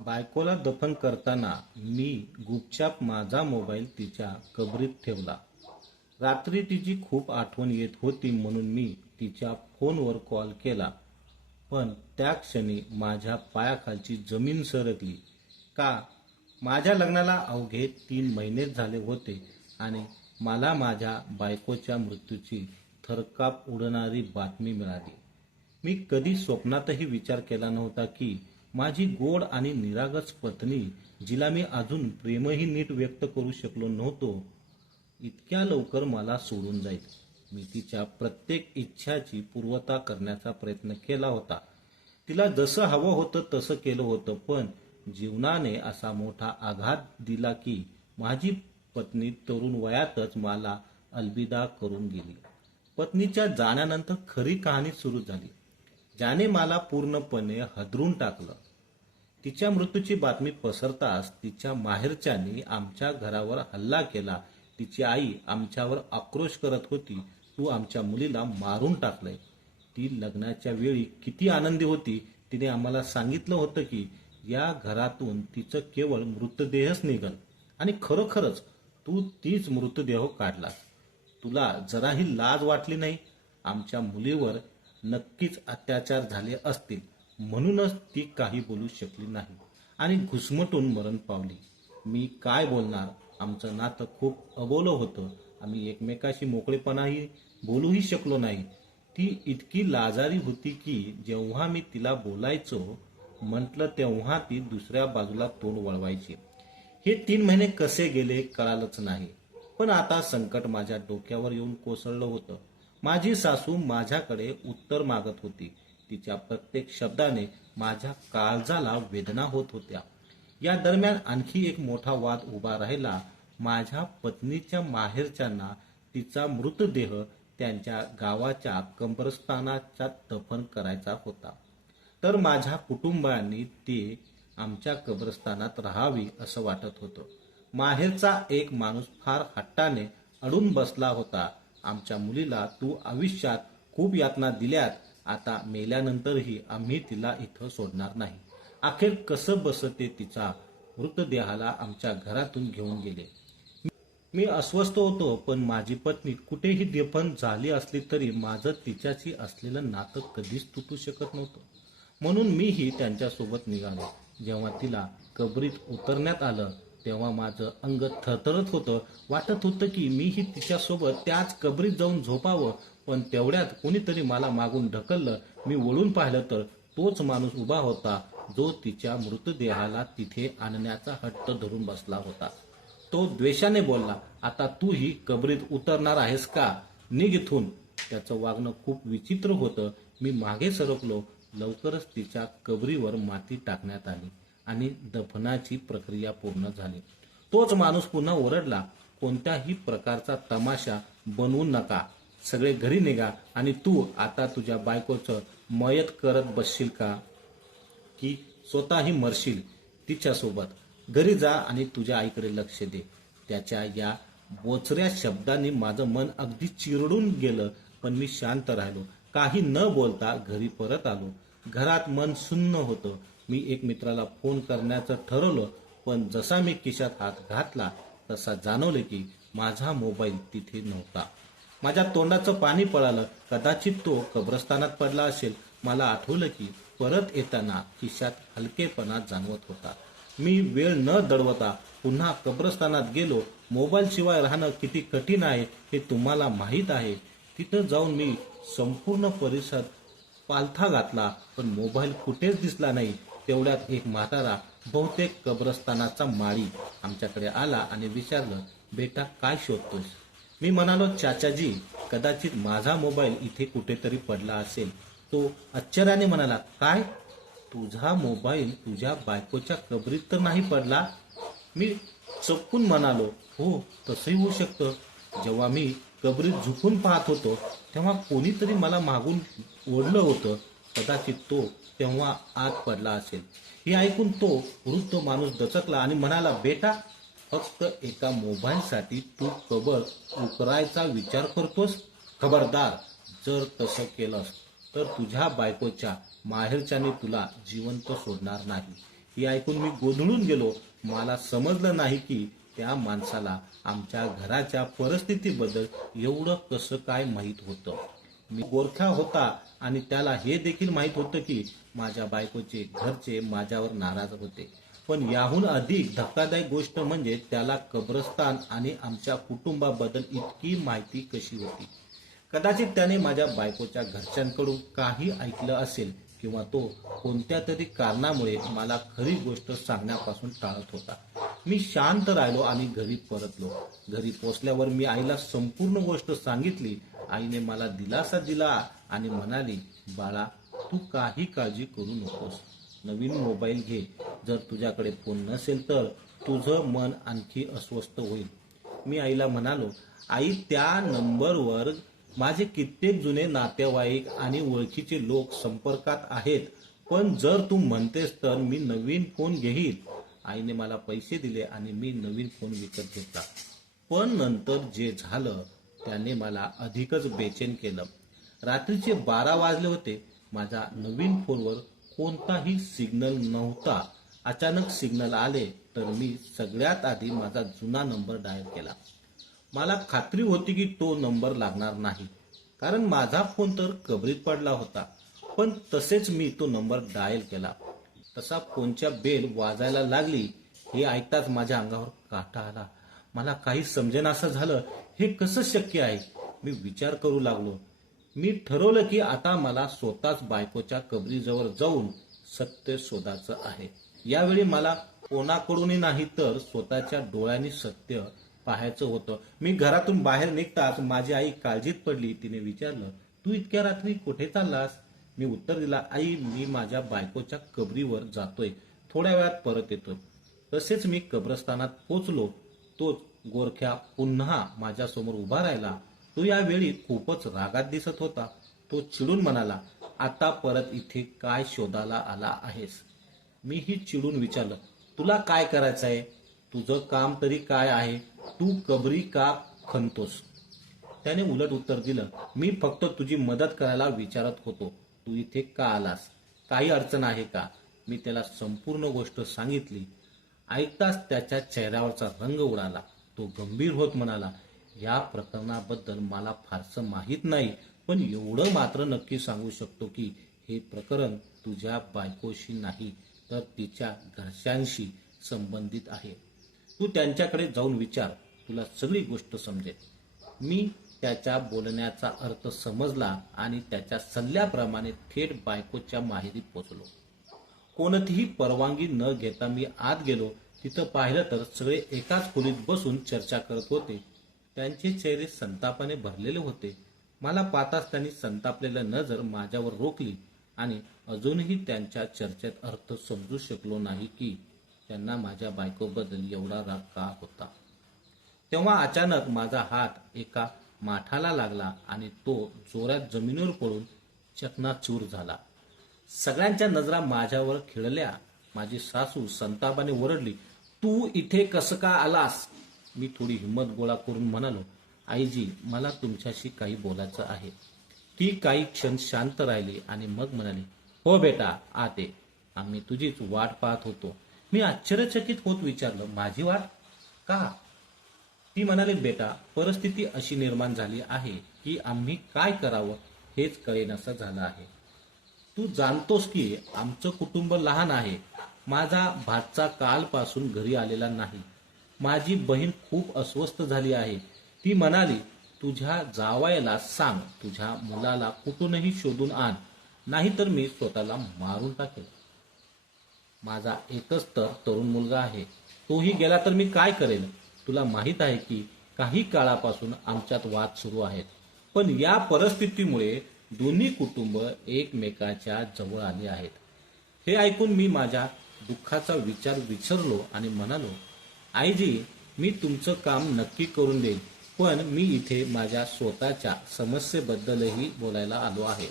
बायकोला दफन करताना मी गुपचाप माझा मोबाईल तिच्या कबरीत ठेवला. रात्री तिची खूप आठवण येत होती म्हणून मी तिच्या फोनवर कॉल केला. पण त्या क्षणी माझ्या पायाखालची जमीन सरकली. का? माझ्या लग्नाला अवघे 3 महिनेच झाले होते आणि मला माझ्या बायकोच्या मृत्यूची थरकाप उडवणारी बातमी मिळाली. मी कधी स्वप्नातही विचार केला नव्हता की माझी गोड आणि निरागस पत्नी, जिला मी अजून प्रेमही नीट व्यक्त करू शकलो नव्हतो, इतक्या लवकर मला सोडून जाईल. मी तिच्या प्रत्येक इच्छाची पूर्तता करण्याचा प्रयत्न केला होता. तिला जसं हवं होतं तसं केलं होतं, पण जीवनाने असा मोठा आघात दिला की माझी पत्नी तरुण वयातच मला अलविदा करून गेली. पत्नीच्या जाण्यानंतर खरी कहाणी सुरू झाली, ज्याने मला पूर्णपणे हादरून टाकलं. तिच्या मृत्यूची बातमी पसरताच तिच्या माहेरच्यांनी आमच्या घरावर हल्ला केला. तिची आई आमच्यावर आक्रोश करत होती, तू आमच्या मुलीला मारून टाकलंय. ती लग्नाच्या वेळी किती आनंदी होती. तिने आम्हाला सांगितलं होतं की या घरातून तिचं केवळ मृतदेहच निघल आणि खरोखरच तू तीच मृतदेह काढलास. तुला जराही लाज वाटली नाही? आमच्या मुलीवर नक्कीच अत्याचार झाले असतील म्हणूनच ती काही बोलू शकली नाही आणि घुसमटून मरण पावली. मी काय बोलणार? आमचं नातं खूप अबोलं होतं. आम्ही एकमेकाशी मोकळेपणाही बोलूही शकलो नाही. ती इतकी लाजारी होती की जेव्हा मी तिला बोलायचो म्हटलं तेव्हा ती दुसऱ्या बाजूला तोंड वळवायची. हे 3 महिने कसे गेले कळालंच नाही. पण आता संकट माझ्या डोक्यावर येऊन कोसळलं होतं. माझी सासू माझ्याकडे उत्तर मागत होती. तिच्या प्रत्येक शब्दाने माझ्या काळजाला वेदना होत होत्या. या दरम्यान आणखी एक मोठा वाद उभा राहिला. माझ्या पत्नीच्या माहेरच्यांना तिचा मृतदेह त्यांच्या गावाच्या कब्रस्तानात दफन करायचा होता, तर माझ्या कुटुंबांनी ते आमच्या कब्रस्तानात राहावी असं वाटत होतं. माहेरचा एक माणूस फार हट्टाने अडून बसला होता. आमच्या मुलीला तू आयुष्यात खूप यातना दिल्यात, आता मेल्यानंतरही आम्ही तिला इथं सोडणार नाही. अखेर कसं बस ते तिचा मृतदेहाला आमच्या घरातून घेऊन गेले. मी अस्वस्थ होतो, पण माझी पत्नी कुठेही दफन झाली असली तरी माझं तिच्याशी असलेलं नातं कधीच तुटू शकत नव्हतं. म्हणून मीही त्यांच्यासोबत निघालो. जेव्हा तिला कबरीत उतरण्यात आलं तेव्हा माझं अंग थरथरत होतं. वाटत होतं की मीही तिच्यासोबत त्याच कबरीत जाऊन झोपावं, पण तेवढ्यात कोणीतरी मला मागून ढकललं. मी वळून पाहिलं तर तोच माणूस उभा होता जो तिच्या मृतदेहाला तिथे आणण्याचा हट्ट धरून बसला होता. तो द्वेषाने बोलला, आता तूही कबरीत उतरणार आहेस का? निघ इथून. त्याचं वागणं खूप विचित्र होतं. मी मागे सरकलो. लवकरच तिच्या कबरीवर माती टाकण्यात आली आणि दफनाची प्रक्रिया पूर्ण झाली. तोच माणूस पुन्हा ओरडला, कोणत्याही प्रकारचा तमाशा बनवू नका. सगळे घरी निघा आणि तू आता तुझ्या बायकोचं मयत करत बसशील का की स्वतःही मरशील तिच्यासोबत? घरी जा आणि तुझ्या आईकडे लक्ष दे. त्याच्या या बोचऱ्या शब्दांनी माझं मन अगदी चिरडून गेलं, पण मी शांत राहिलो. काही न बोलता घरी परत आलो. घरात मन सुन्न होतं. मी एक मित्राला फोन करण्याचं ठरवलं, पण जसा मी खिशात हात घातला तसा जाणवले की माझा मोबाईल तिथे नव्हता. माझ्या तोंडाचं पाणी पळालं. कदाचित तो कब्रस्तानात पडला असेल. मला आठवलं की परत येताना खिशात हलकेपणा जाणवत होता. मी वेळ न दडवता पुन्हा कब्रस्तानात गेलो. मोबाईल शिवाय राहणं किती कठीण आहे हे तुम्हाला माहीत आहे. तिथं जाऊन मी संपूर्ण परिसर पालथा घातला, पण मोबाईल कुठेच दिसला नाही. तेवढ्यात एक म्हातारा, बहुतेक कब्रस्तानाचा माळी, आमच्याकडे आला आणि विचारलं, बेटा काय शोधतोस? मी म्हणालो, चाचाजी, कदाचित माझा मोबाईल इथे कुठेतरी पडला असेल. तो आश्चर्याने म्हणाला, काय? तुझा मोबाईल तुझ्या बायकोच्या कबरीत तर नाही पडला? मी चपकून म्हणालो, हो, तसंही होऊ शकतं. जेव्हा मी कबरीत झुकून पाहत होतो तेव्हा कोणीतरी मला मागून ओढलं होतं. कदाचित तो तेव्हा आत पडला असेल. हे ऐकून तो वृद्ध माणूस दचकला आणि म्हणाला, बेटा, फक्त एका मोबाईलसाठी तू कबर उकरायचा विचार करतोस? खबरदार, जर तसं केलंस तर तुझ्या बायकोच्या माहेरच्याने तुला जिवंत सोडणार नाही. हे ऐकून मी गोंधळून गेलो. मला समजलं नाही की त्या माणसाला आमच्या घराच्या परिस्थितीबद्दल एवढं कसं काय माहीत होतं. मी गोरखा होता आणि त्याला हे देखील माहीत होतं की माझ्या बायकोचे घरचे माझ्यावर नाराज होते. पण याहून अधिक धक्कादायक गोष्ट म्हणजे त्याला कब्रस्तान आणि आमच्या कुटुंबाबद्दल इतकी माहिती कशी होती. कदाचित त्याने माझ्या बायकोच्या घरच्यांकडून काही ऐकलं असेल किंवा तो कोणत्या तरी कारणामुळे मला खरी गोष्ट सांगण्यापासून टाळत होता. मी शांत राहिलो आणि घरी परतलो. घरी पोचल्यावर मी आईला संपूर्ण गोष्ट सांगितली. आईने मला दिलासा दिला आणि म्हणाली, बाळा, तू काही काळजी करू नकोस. नवीन मोबाईल घे. जर तुझ्याकडे फोन नसेल तर तुझं मन आणखी अस्वस्थ होईल. मी आईला म्हणालो, आई, त्या नंबरवर माझे कित्येक जुने नातेवाईक आणि ओळखीचे लोक संपर्कात आहेत. पण जर तू म्हणतेस तर मी नवीन फोन घेईन. आईने मला पैसे दिले आणि मी नवीन फोन विकत घेतला. पण नंतर जे झालं त्याने मला अधिकच बेचैन केलं. रात्रीचे 12 वाजले होते. माझ्या नवीन फोनवर कोणताही सिग्नल नव्हता. अचानक सिग्नल आले तर मी सगळ्यात आधी माझा जुना नंबर डायल केला. मला खात्री होती की तो नंबर लागणार नाही, कारण माझा फोन तर कबरीत पडला होता. पण तसेच मी तो नंबर डायल केला. तसा फोनच्या बेल वाजायला लागली. हे ऐकताच माझ्या अंगावर काटा आला. मला काही समजेनासं झालं. हे कसं शक्य आहे? मी विचार करू लागलो. मी ठरवलं की आता मला स्वतःच बायकोच्या कबरीजवळ जाऊन सत्य शोधायचं आहे. यावेळी मला कोणाकडूनही नाही तर स्वतःच्या डोळ्यांनी सत्य पाहायचं होतं. मी घरातून बाहेर निघताच माझी आई काळजीत पडली. तिने विचारलं, तू इतक्या रात्री कुठे चाललास? मी उत्तर दिला, आई, मी माझ्या बायकोच्या कबरीवर जातोय. थोड्या वेळात परत येतो. तसेच मी कब्रस्तानात पोचलो. तो गोरख्या पुन्हा माझ्यासमोर उभा राहिला. तो यावेळी खूपच रागात दिसत होता. तो चिडून म्हणाला, आता परत इथे काय शोधायला आला आहेस? मीही चिडून विचारलं, तुला काय करायचं आहे? तुझं काम तरी काय आहे? तू कबरी का खणतोस? त्याने उलट उत्तर दिलं, मी फक्त तुझी मदत करायला विचारत होतो. तू इथे का आलास? काही अडचण आहे का? मी त्याला संपूर्ण गोष्ट सांगितली. ऐकताच त्याच्या चेहऱ्यावरचा रंग उडाला. तो गंभीर होत म्हणाला, या प्रकरणाबद्दल मला फारसं माहीत नाही, पण एवढं मात्र नक्की सांगू शकतो की हे प्रकरण तुझ्या बायकोशी नाही तर तिच्या घरच्यांशी संबंधित आहे. तू त्यांच्याकडे जाऊन विचार, तुला सगळी गोष्ट समजेल. मी त्याच्या बोलण्याचा अर्थ समजला आणि त्याच्या सल्ल्याप्रमाणे थेट बायकोच्या माहेरी पोचलो. कोणतीही परवानगी न घेता मी आत गेलो. तिथं पाहिलं तर सगळे एकाच खोलीत बसून चर्चा करत होते. त्यांचे चेहरे संतापाने भरलेले होते. मला पाहताच त्यांनी संतापलेलं नजर माझ्यावर रोखली आणि अजूनही त्यांच्या चर्चेत अर्थ समजू शकलो नाही की त्यांना माझ्या बायकोबद्दल एवढा राग का होता. तेव्हा अचानक माझा हात एका माठाला लागला आणि तो जोरात जमिनीवर पडून चकनाचूर झाला. सगळ्यांच्या नजरा माझ्यावर खिळल्या. माझी सासू संतापाने ओरडली, तू इथे कसं का आलास? मी थोडी हिंमत गोळा करून म्हणालो, आईजी, मला तुमच्याशी काही बोलायचं आहे. ती काही क्षण शांत राहिली आणि मग म्हणाली, हो बेटा, आत ये. आम्ही तुझीच वाट पाहत होतो. मी आश्चर्यचकित होत विचारलं, माझी वाट? का? ती म्हणाली, बेटा, परिस्थिती अशी निर्माण झाली आहे की आम्ही काय करावं हेच कळेनासं झालं आहे. तू जाणतोस की आमचं कुटुंब लहान आहे. माझा भाचा कालपासून घरी आलेला नाही. माझी बहीण खूप अस्वस्थ झाली आहे. ती म्हणाली, तुझ्या जावयाला सांग तुझ्या मुलाला कुठूनही शोधून आण, नाहीतर मी स्वतःला मारून टाकेल. माझा एकच तर तरुण मुलगा आहे. तोही गेला तर मी काय करेल? तुला माहित आहे की काही काळापासून आमच्यात वाद सुरू आहेत. पण या परिस्थितीमुळे दोन्ही कुटुंब एकमेकाच्या जवळ आली आहेत. हे ऐकून मी माझ्या दुःखाचा विचार विसरलो आणि म्हणालो, आईजी, मी तुमचं काम नक्की करून देईन, पण मी इथे माझ्या स्वतःच्या समस्येबद्दलही बोलायला आलो आहे.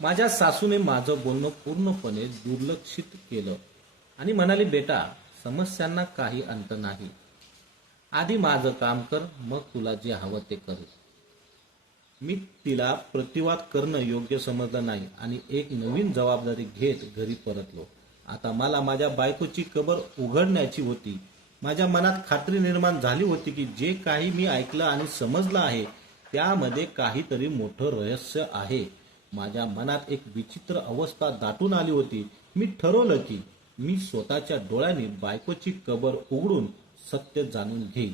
माझ्या सासूने माझं बोलणं पूर्णपणे दुर्लक्षित केलं आणि म्हणाली, बेटा, समस्यांना काही अंत नाही. आधी माझं काम कर, मग तुला जे हवं ते कर. मी तिला प्रतिवाद करणं योग्य समजलं नाही आणि एक नवीन जबाबदारी घेत घरी परतलो. आता मला माझ्या बायकोची कबर उघडण्याची होती. माझ्या मनात खात्री निर्माण झाली होती की जे काही मी ऐकलं आणि समजलं आहे त्यामध्ये काहीतरी मोठं रहस्य आहे. माझ्या मनात एक विचित्र अवस्था दाटून आली होती. मी ठरवलं की मी स्वतःच्या डोळ्यांनी बायकोची कबर उघडून सत्य जाणून घेईन.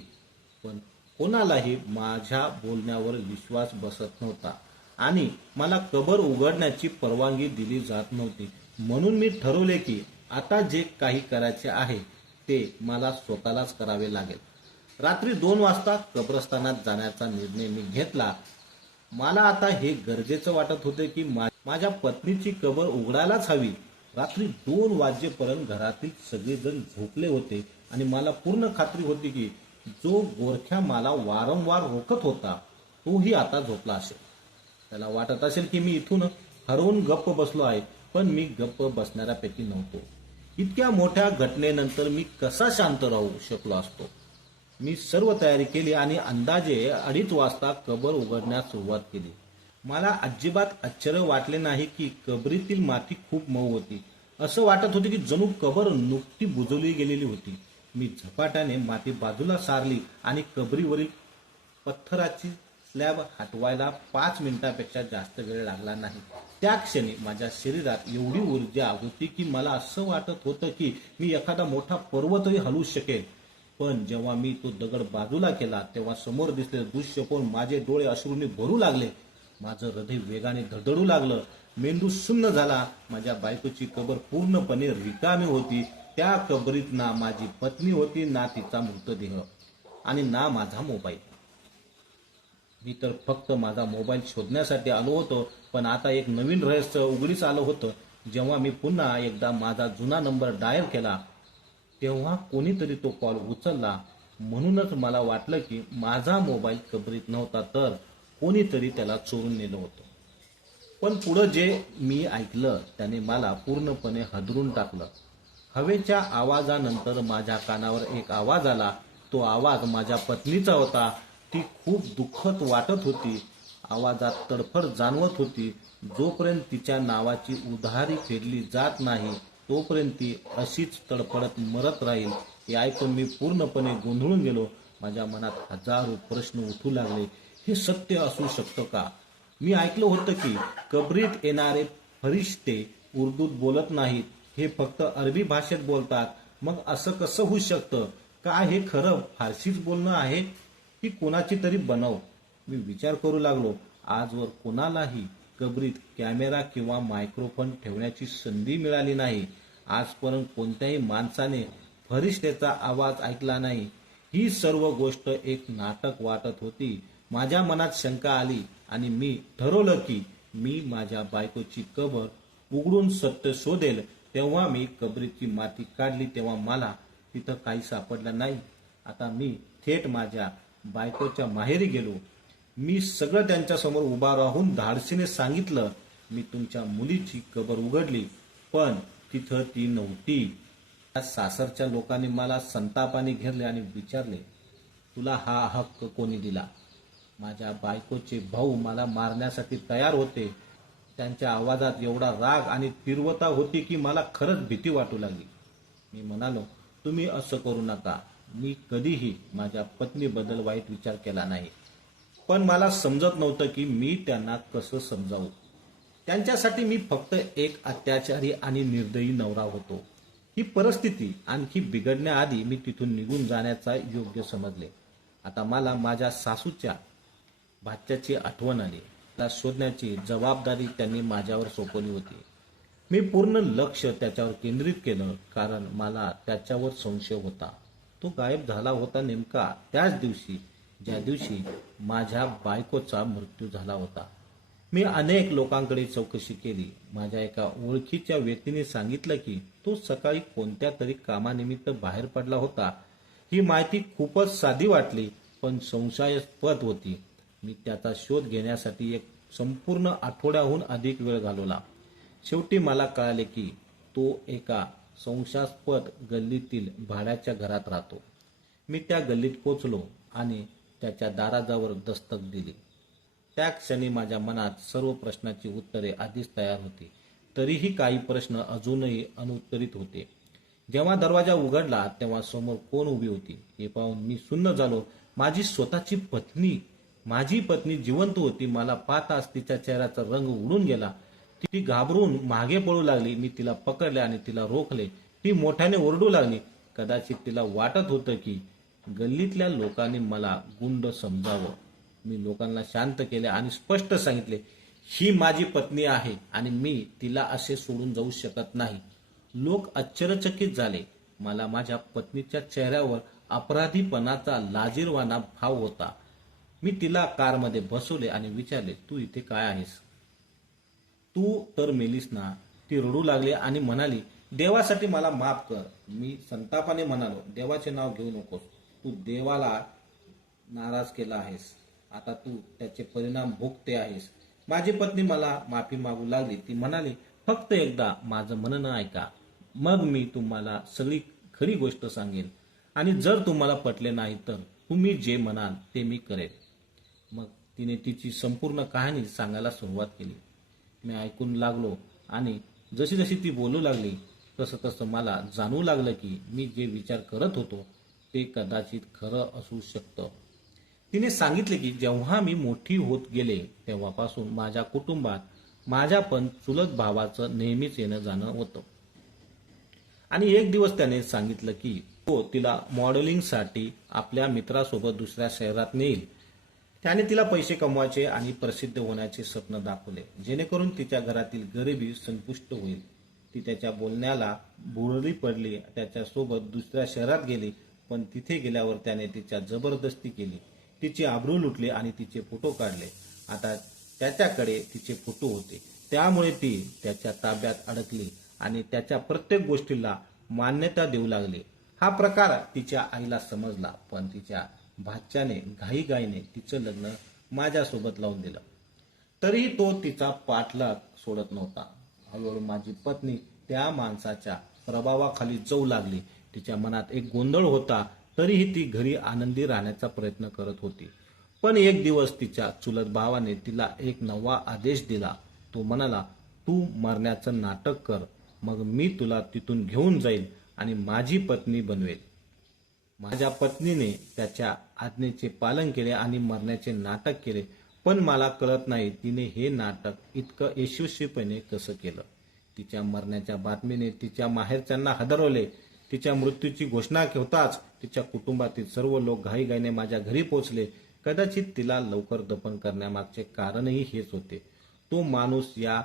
पण कोणालाही माझ्या बोलण्यावर विश्वास बसत नव्हता आणि मला कबर उघडण्याची परवानगी दिली जात नव्हती. म्हणून मी ठरवले की आता जे काही करायचे आहे ते मला स्वतःलाच करावे लागेल. रात्री 2 वाजता कब्रस्तानात जाण्याचा निर्णय मी घेतला. मला आता हे गरजेचं वाटत होते की माझ्या पत्नीची कबर उघडायलाच हवी. रात्री 2 वाजेपर्यंत घरातील सगळेजण झोपले होते आणि मला पूर्ण खात्री होती की जो गोरख्या मला वारंवार रोखत होता तोही आता झोपला असेल. त्याला वाटत असेल की मी इथून हरवून गप्प बसलो आहे, पण मी गप्प बसणाऱ्यापैकी नव्हतो. इतक्या मोठ्या घटनेनंतर मी कसा शांत राहू शकलो असतो. मी सर्व तयारी केली आणि अंदाजे 2:30 वाजता कबर उघडण्यास सुरुवात केली. मला अजिबात आश्चर्य वाटले नाही की कबरीतील माती खूप मऊ होती. असं वाटत होते की जणू कबर नुकती बुजवली गेलेली होती. मी झपाट्याने माती बाजूला सारली आणि कबरीवरील पत्थराची स्लॅब हटवायला 5 मिनिटांपेक्षा जास्त वेळ लागला नाही. त्या क्षणी माझ्या शरीरात एवढी ऊर्जा होती की मला असं वाटत होतं की मी एखादा मोठा पर्वतही हलवू शकेल. पण जेव्हा मी तो दगड बाजूला केला तेव्हा समोर दिसलेलं दृश्य पाहून माझे डोळे अश्रूंनी भरू लागले. माझं हृदय वेगाने धडधडू लागलं. मेंदू शून्य झाला. माझ्या बायकोची कबर पूर्णपणे रिकामी होती. त्या कबरीत ना माझी पत्नी होती, ना तिचा मृतदेह आणि ना माझा मोबाईल. मी तर फक्त माझा मोबाईल शोधण्यासाठी आलो होतो. पण आता एक नवीन रहस्य उघडीस आलं होतं. जेव्हा मी पुन्हा एकदा माझा जुना नंबर डायल केला तेव्हा कोणीतरी तो कॉल उचलला. म्हणूनच मला वाटलं की माझा मोबाईल कबरीत नव्हता, तर कोणीतरी त्याला चोरून नेलं होतं. पण पुढं जे मी ऐकलं त्याने मला पूर्णपणे हादरून टाकलं. हवेच्या आवाजानंतर माझ्या कानावर एक आवाज आला. तो आवाज माझ्या पत्नीचा होता. ती खूप दुःखद वाटत होती. आवाजात तडफड जाणवत होती. जोपर्यंत तिच्या नावाची उधारी फेडली जात नाही तोपर्यंत ती अशीच तडफडत मरत राहील. हे ऐकून मी पूर्णपणे गोंधळून गेलो. माझ्या मनात हजारो प्रश्न उठू लागले. हे सत्य असू शकतं का? मी ऐकलं होतं की कबरीत येणारे फरिश्ते उर्दूत बोलत नाहीत, हे फक्त अरबी भाषेत बोलतात. मग असं कसं होऊ शकतं? काय हे खरं फारसीच बोलणं आहे की कोणाची तरी बनव? मी विचार करू लागलो. आजवर कोणालाही कबरीत कॅमेरा किंवा मायक्रोफोन ठेवण्याची संधी मिळाली नाही. आजपर्यंत कोणत्याही माणसाने फरिश्तेचा आवाज ऐकला नाही. ही सर्व गोष्ट एक नाटक वाटत होती. माझ्या मनात शंका आली आणि मी ठरवलं की मी माझ्या बायकोची कबर उघडून सत्य शोधेल. तेव्हा मी कबरीची माती काढली तेव्हा मला तिथं काही सापडलं नाही. आता मी थेट माझ्या बायकोच्या माहेरी गेलो. मी सगळं त्यांच्यासमोर उभा राहून धाडसीने सांगितलं, मी तुमच्या मुलीची कबर उघडली, पण तिथं ती नव्हती. त्या सासरच्या लोकांनी मला संतापाने घेरले आणि विचारले, तुला हा हक्क कोणी दिला? माझ्या बायकोचे भाऊ मला मारण्यासाठी तयार होते. त्यांच्या आवाजात एवढा राग आणि तीव्रता होती की मला खरंच भीती वाटू लागली. मी म्हणालो, तुम्ही असं करू नका. मी कधीही माझ्या पत्नीबद्दल वाईट विचार केला नाही. पण मला समजत नव्हतं की मी त्यांना कसं समजावू. त्यांच्यासाठी मी फक्त एक अत्याचारी आणि निर्दयी नवरा होतो. ही परिस्थिती आणखी बिघडण्याआधी मी तिथून निघून जाण्याचा योग्य समजले. आता मला माझ्या सासूच्या भाच्याची आठवण आली. त्याला शोधण्याची जबाबदारी त्यांनी माझ्यावर सोपवली होती. मी पूर्ण लक्ष त्याच्यावर केंद्रित केलं कारण मला त्याच्यावर संशय होता. तो गायब झाला होता नेमका त्याच दिवशी ज्या दिवशी माझ्या बायकोचा मृत्यू झाला होता. मी अनेक लोकांकडे चौकशी केली. माझ्या एका ओळखीच्या व्यक्तीने सांगितलं की तो सकाळी कोणत्या तरी कामानिमित्त बाहेर पडला होता. ही माहिती खूपच साधी वाटली पण संशयास्पद होती. मी त्याचा शोध घेण्यासाठी एक संपूर्ण आठवड्याहून अधिक वेळ घालवला. शेवटी मला कळाले की तो एका संशयास्पद गल्लीतील भाड्याच्या घरात राहतो. मी त्या गल्लीत पोचलो आणि त्याच्या दाराजवळ दस्तक दिली. त्या क्षणी माझ्या मनात सर्व प्रश्नांची उत्तरे आधीच तयार होती. तरीही काही प्रश्न अजूनही अनुत्तरित होते. जेव्हा दरवाजा उघडला तेव्हा समोर कोण उभी होती हे पाहून मी सुन्न झालो. माझी पत्नी जिवंत होती. मला पाहताच तिच्या चेहऱ्याचा रंग उडून गेला. ती घाबरून मागे पळू लागली. मी तिला पकडले आणि तिला रोखले. ती मोठ्याने ओरडू लागली. कदाचित तिला वाटत होतं की गल्लीतल्या लोकांनी मला गुंड समजावं. मी लोकांना शांत केले आणि स्पष्ट सांगितले, ही माझी पत्नी आहे आणि मी तिला असे सोडून जाऊ शकत नाही. लोक आश्चर्यचकित झाले. मला माझ्या पत्नीच्या चेहऱ्यावर अपराधीपणाचा लाजिरवाणा भाव होता. मी तिला कारमध्ये बसवले आणि विचारले, तू इथे काय आहेस? तू तर मेलीस ना? ती रडू लागली आणि म्हणाली, देवासाठी मला माफ कर. मी संतापाने म्हणालो, देवाचे नाव घेऊ नकोस. तू देवाला नाराज केला आहेस. आता तू त्याचे परिणाम भोगते आहेस. माझी पत्नी मला माफी मागू लागली. ती म्हणाली, फक्त एकदा माझं म्हणणं ऐका, मग मी तुम्हाला सगळी खरी गोष्ट सांगेन आणि जर तुम्हाला पटले नाही तर तुम्ही जे म्हणाल ते मी करेन. मग तिने तिची संपूर्ण कहाणी सांगायला सुरुवात केली. मी ऐकून लागलो आणि जशी जशी ती बोलू लागली तसं तसं मला जाणवू लागलं की मी जे विचार करत होतो ते कदाचित खरं असू शकतं. तिने सांगितले की जेव्हा मी मोठी होत गेले तेव्हापासून माझ्या कुटुंबात माझ्या पण चुलत भावाचं नेहमीच येणं जाणं होतं. आणि एक दिवस त्याने सांगितलं की तो तिला मॉडेलिंगसाठी आपल्या मित्रासोबत दुसऱ्या शहरात नेईल. त्याने तिला पैसे कमवायचे आणि प्रसिद्ध होण्याचे स्वप्न दाखवले, जेणेकरून तिच्या घरातील गरिबी संपुष्ट होईल. ती त्याच्या बोलण्याला बुरळी पडली. त्याच्यासोबत दुसऱ्या शहरात गेली, पण तिथे गेल्यावर त्याने तिच्या जबरदस्ती केली. तिची आबरू लुटली आणि तिचे फोटो काढले. आता त्याच्याकडे तिचे फोटो होते, त्यामुळे ती त्याच्या ताब्यात अडकली आणि त्याच्या प्रत्येक गोष्टीला मान्यता देऊ लागली. हा प्रकार तिच्या आईला समजला, पण तिच्या भाच्याने घाईघाईने तिचं लग्न माझ्यासोबत लावून दिलं. तरीही तो तिचा पाठलाग सोडत नव्हता. हळूहळू माझी पत्नी त्या माणसाच्या प्रभावाखाली जाऊ लागली. तिच्या मनात एक गोंधळ होता, तरीही ती घरी आनंदी राहण्याचा प्रयत्न करत होती. पण एक दिवस तिच्या चुलत भावाने तिला एक नवा आदेश दिला. तो म्हणाला, तू मरण्याचं नाटक कर, मग मी तुला तिथून घेऊन जाईल आणि माझी पत्नी बनवेल. माझ्या पत्नीने त्याच्या आज्ञेचे पालन केले आणि मरण्याचे नाटक केले. पण मला कळत नाही तिने हे नाटक इतकं यशस्वीपणे कसं केलं. तिच्या मरण्याच्या बातमीने तिच्या माहेरच्यांना हादरवले. तिच्या मृत्यूची घोषणा होताच तिच्या कुटुंबातील सर्व लोक घाईघाईने माझ्या घरी पोहोचले. कदाचित तिला लवकर दफन करण्यामागचे कारणही हेच होते. तो माणूस या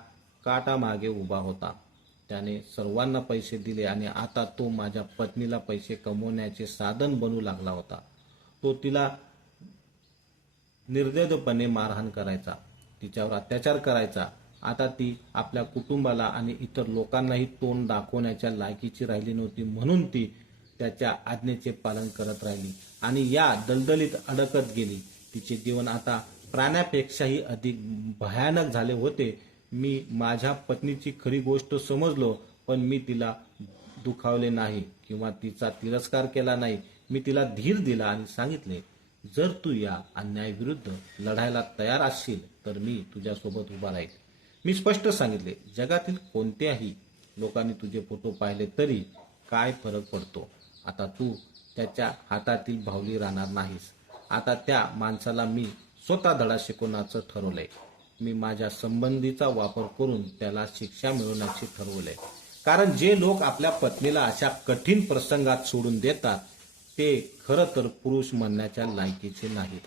काटामागे उभा होता. त्याने सर्वांना पैसे दिले आणि आता तो माझ्या पत्नीला पैसे कमवण्याचे साधन बनू लागला होता. तो तिला निर्दयपणे मारहाण करायचा, तिच्यावर अत्याचार करायचा. आता ती आपल्या कुटुंबाला आणि इतर लोकांनाही तोंड दाखवण्याच्या लायकीची राहिली नव्हती, म्हणून ती त्याच्या आज्ञेचे पालन करत राहिली आणि या दलदलीत अडकत गेली. तिचे जीवन आता प्राण्यापेक्षाही अधिक भयानक झाले होते. मी माझ्या पत्नीची खरी गोष्ट समजलो, पण मी तिला दुखावले नाही किंवा तिचा तिरस्कार केला नाही. मी तिला धीर दिला आणि सांगितले, जर तू या अन्यायाविरुद्ध लढायला तयार असशील तर मी तुझ्यासोबत उभा राहील. मी स्पष्ट सांगितले, जगातील कोणत्याही लोकांनी तुझे फोटो पाहिले तरी काय फरक पडतो. आता तू त्याच्या हातातील भावली राहणार नाहीस. आता त्या माणसाला मी स्वतः धडा शिकवण्याचं ठरवलंय. मी माझ्या संबंधीचा वापर करून त्याला शिक्षा मिळवण्याचे ठरवलंय. कारण जे लोक आपल्या पत्नीला अशा कठीण प्रसंगात सोडून देतात ते खरं तर पुरुष म्हणण्याच्या लायकीचे नाहीत.